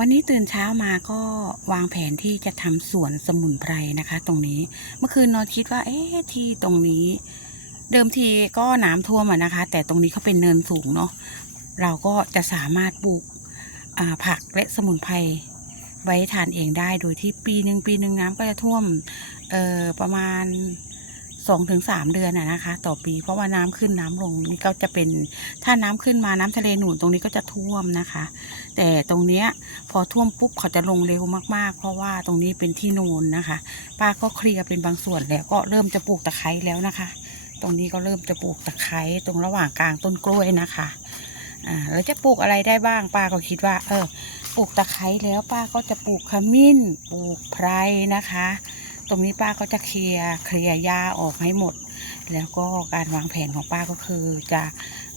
วันนี้ตื่นเช้ามาก็วางแผนที่จะทำสวนสมุนไพรนะคะ ตรงนี้ เมื่อคืนนอนคิดว่า เอ๊ะที่ตรงนี้ เดิมทีก็น้ำท่วมอะนะคะ แต่ตรงนี้เขาเป็นเนินสูงเนาะเราก็จะสามารถปลูกผักและสมุนไพรไว้ทานเองได้ โดยที่ปีหนึ่งปีหนึ่งน้ำก็จะท่วมประมาณ สองถึงสามเดือนอะนะคะ ต่อปีเพราะว่าน้ำขึ้นน้ำลงนี่ก็จะเป็นถ้าน้ำขึ้นมาน้ำทะเลหนุนตรงนี้ก็จะท่วมนะคะ แต่ตรงเนี้ยพอท่วมปุ๊บเขาจะลงเร็วมากๆ เพราะว่าตรงนี้เป็นที่โนนนะคะ ป้าก็เคลียร์เป็นบางส่วนแล้วก็เริ่มจะปลูกตะไคร้แล้วนะคะ ตรงนี้ก็เริ่มจะปลูกตะไคร้ตรงระหว่างกลางต้นกล้วยนะคะอ่าแล้วจะปลูกอะไรได้บ้างป้าก็คิดว่า เออปลูกตะไคร้แล้วป้าก็จะปลูกขมิ้นปลูกไพรนะคะ ตรงนี้ป้าก็จะเคลียร์เคลียร์หญ้าออกให้หมด แล้วก็การวางแผนของป้าก็คือ จะ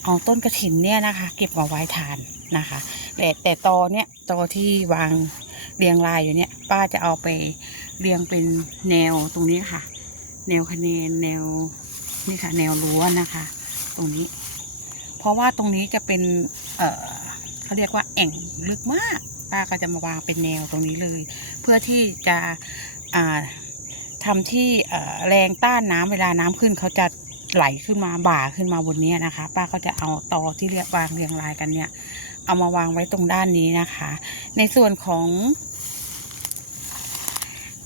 เอาต้นกระถินเนี่ยนะคะ เก็บมาไว้ทานนะคะ แต่แต่ตอเนี้ยตอที่วางเรียงรายอยู่เนี่ยป้าจะเอาไปเรียงเป็นแนวตรงนี้ค่ะ แนวคะแนนแนวนี่ค่ะ แนวรั้วนะคะ ตรงนี้ เพราะว่าตรงนี้จะเป็น เออเขาเรียกว่าแอ่งลึกมากป้าก็จะมาวางเป็นแนวตรงนี้เลย เพื่อที่จะอ่า ทำที่แรงต้านน้ำเวลาน้ำขึ้นเขาจะไหลขึ้นมาบ่าขึ้นมาบนนี้นะคะ ป้าก็จะเอาตอที่เรียกวางเรียงรายกันเนี่ย เอามาวางไว้ตรงด้านนี้นะคะ ในส่วนของ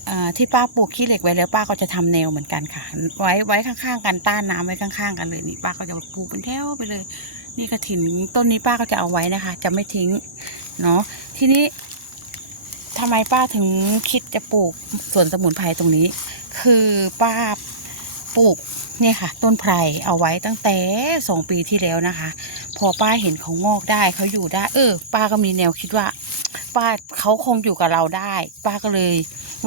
อที่ป้าปลูกขี้เหล็กไว้แล้วป้าก็จะทำแนวเหมือนกันค่ะ ไว้ไว้ข้างๆกันต้านน้ำไว้ข้างๆกันเลยนี่ป้าก็จะปลูกเป็นแถวไปเลย นี่กระถินต้นนี้ป้าก็จะเอาไว้นะคะ จะไม่ทิ้งเนาะทีนี้ ทำไมป้าถึงคิดจะปลูกสวนสมุนไพรตรงนี้ คือป้าปลูกเนี่ยค่ะ ต้นไพรเอาไว้ตั้งแต่สองปีที่แล้วนะคะ พอป้าเห็นเขางอกได้เขาอยู่ได้ เออ ป้าก็มีแนวคิดว่า ป้าเขาคงอยู่กับเราได้ ป้าก็เลย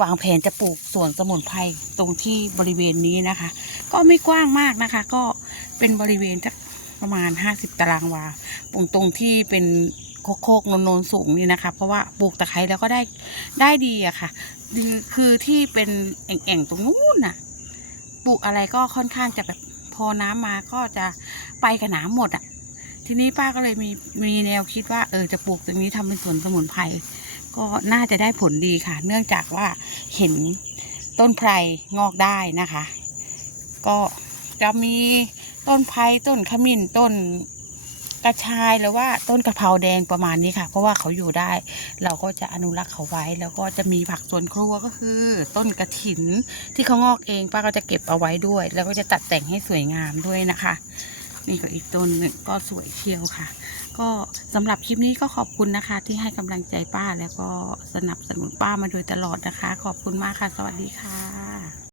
วางแผนจะปลูกสวนสมุนไพรตรงที่บริเวณนี้นะคะ ก็ไม่กว้างมากนะคะ ก็เป็นบริเวณสักประมาณห้าสิบตารางวาตรงตรงที่เป็น โคกโคกๆโนนๆสูงนี่นะคะ เพราะว่าปลูกตะไคร้แล้วก็ได้ได้ดีอะค่ะ คือที่เป็นแอ่งๆตรงนู้นน่ะ ปลูกอะไรก็ค่อนข้างจะแบบพอน้ำมาก็จะไปกับน้ำหมดอะทีนี้ป้าก็เลยมีมีแนวคิดว่าเออจะปลูกตรงนี้ทำเป็นสวนสมุนไพรก็น่าจะได้ผลดีค่ะ เนื่องจากว่าเห็นต้นไพรงอกได้นะคะ ก็จะมีต้นไพรต้นขมิ้นต้น กระชายหรือว่าต้นกะเพราแดงประมาณนี้ค่ะ เพราะว่าเขาอยู่ได้ เราก็จะอนุรักษ์เขาไว้ แล้วก็จะมีผักสวนครัวก็คือ ต้นกระถินที่เขางอกเองป้าก็จะเก็บเอาไว้ด้วย แล้วก็จะตัดแต่งให้สวยงามด้วยนะคะนี่ก็อีกต้นหนึ่งก็สวยเชียวค่ะ ก็สำหรับคลิปนี้ก็ขอบคุณนะคะ ที่ให้กำลังใจป้าแล้วก็สนับสนุนป้ามาโดยตลอดนะคะ ขอบคุณมากค่ะ สวัสดีค่ะ